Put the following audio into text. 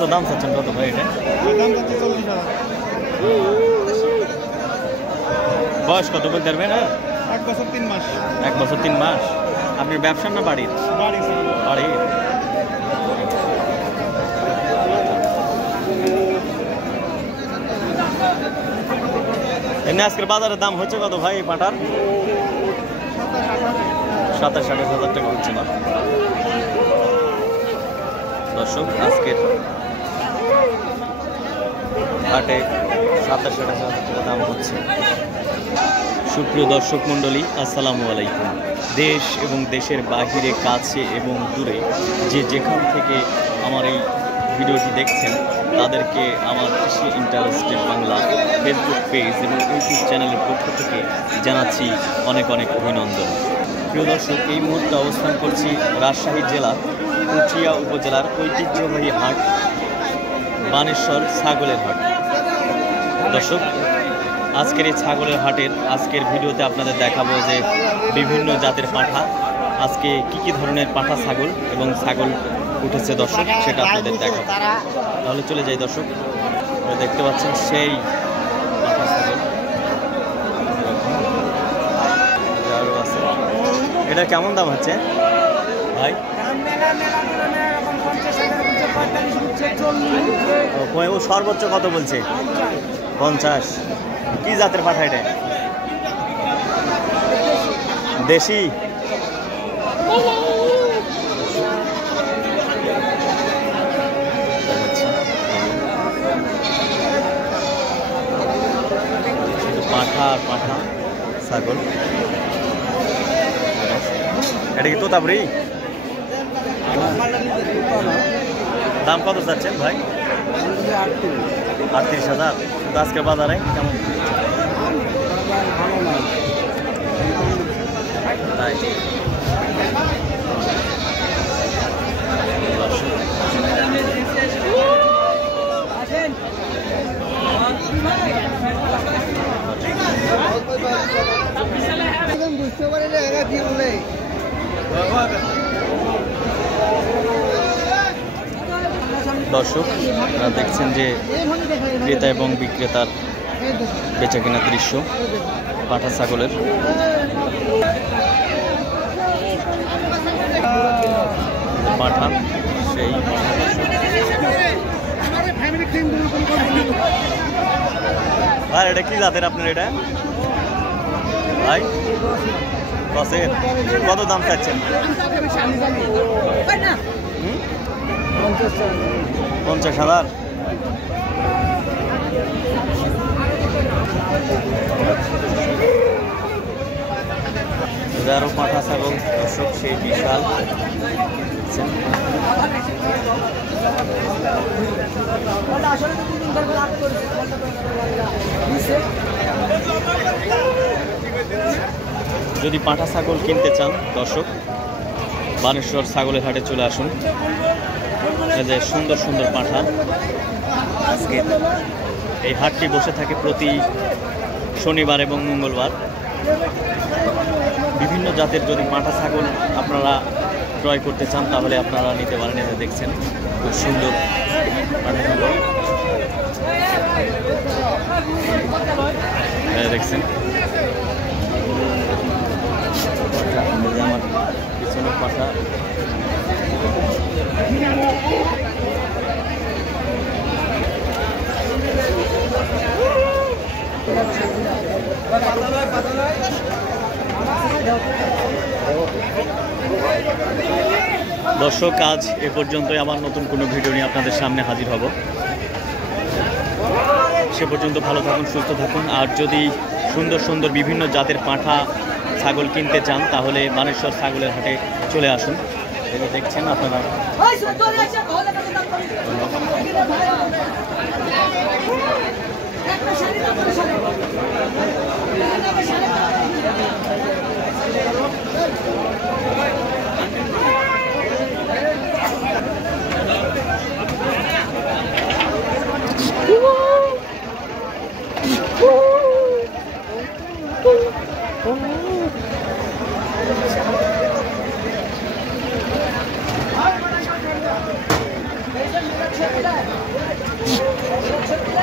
তো দাম চাচ্ছেন কত ভাই এটা? দাম চাচ্ছে 40,000। বয়স কত বলতে পারবেন? 1 বছর 3 মাস। 1 বছর 3 মাস। আপনার ব্যবসার না বাড়ির? বাড়ি বাড়ির। এমনি আজকের বাজারের দাম হচ্ছে কত ভাই এই পাটার? 27-28 টাকা হচ্ছে না দর্শক। আজকের হাটে 27-28 টাকা দাম হচ্ছে। সুপ্রিয় দর্শক মণ্ডলী, আসসালামু আলাইকুম। দেশ এবং দেশের বাহিরে, কাছে এবং দূরে যে যেখান থেকে আমার এই ভিডিওটি দেখছেন তাদেরকে আমার কৃষি ইন্টারেস্টেড বাংলা ফেসবুক পেজ এবং ইউটিউব চ্যানেলের পক্ষ থেকে জানাচ্ছি অনেক অনেক অভিনন্দন। প্রিয় দর্শক, এই মুহূর্তে অবস্থান করছি রাজশাহী জেলার পুঠিয়া উপজেলার ঐতিহ্যবাহী হাট বানেশ্বর ছাগলের হাট। দর্শক, আজকের এই ছাগলের হাটের আজকের ভিডিওতে আপনাদের দেখাবো যে বিভিন্ন জাতের পাঁঠা, আজকে কি ধরনের পাঁঠা ছাগল এবং ছাগল উঠেছে দর্শক সেটা আপনাদের দেখাবো। তাহলে চলে যাই দর্শক। দেখতে পাচ্ছেন সেই পাঁঠা ছাগল আরও আছে। এটা কেমন দাম হচ্ছে ভাই? ও সর্বোচ্চ কত বলছে? 50। কি জাতের পাঠা এটা? দেশি? পাঠা আর পাঠা ছাগল। এটা কি তোতাপুরি? দাম কত চাচ্ছেন ভাই? 38,000। কিন্তু আজকের বাজারে কেমন? তাই বুঝতে পারি না এরা কি বলে। দর্শক, আপনারা দেখছেন যে ক্রেতা এবং বিক্রেতার বেচাকেনার দৃশ্য পাঠা ছাগলের। পাঠা সেই আর এটা কি জাতের আপনার এটা ভাই? কত দাম চাচ্ছেন? 50,000। আরো পাঠা ছাগল দর্শক সেই বিশাল। যদি পাঠা ছাগল কিনতে চান দর্শক, বানেশ্বর ছাগলের হাটে চলে আসুন। যে সুন্দর সুন্দর পাঠা। আজকে এই হাটটি বসে থাকে প্রতি শনিবার এবং মঙ্গলবার। বিভিন্ন জাতের যদি পাঠা ছাগল আপনারা ক্রয় করতে চান তাহলে আপনারা নিতে পারেন। এটা দেখছেন খুব সুন্দর পাঠা ছাগল। দেখছেন আমার পিছনে পাঠা। দর্শক, আজ এ পর্যন্তই। আবার নতুন কোনো ভিডিও নিয়ে আপনাদের সামনে হাজির হব। সে পর্যন্ত ভালো থাকুন, সুস্থ থাকুন। আর যদি সুন্দর সুন্দর বিভিন্ন জাতের পাঁঠা ছাগল কিনতে চান তাহলে বানেশ্বর ছাগলের হাটে চলে আসুন। এটা দেখছেন আপনারা। আল্লাহ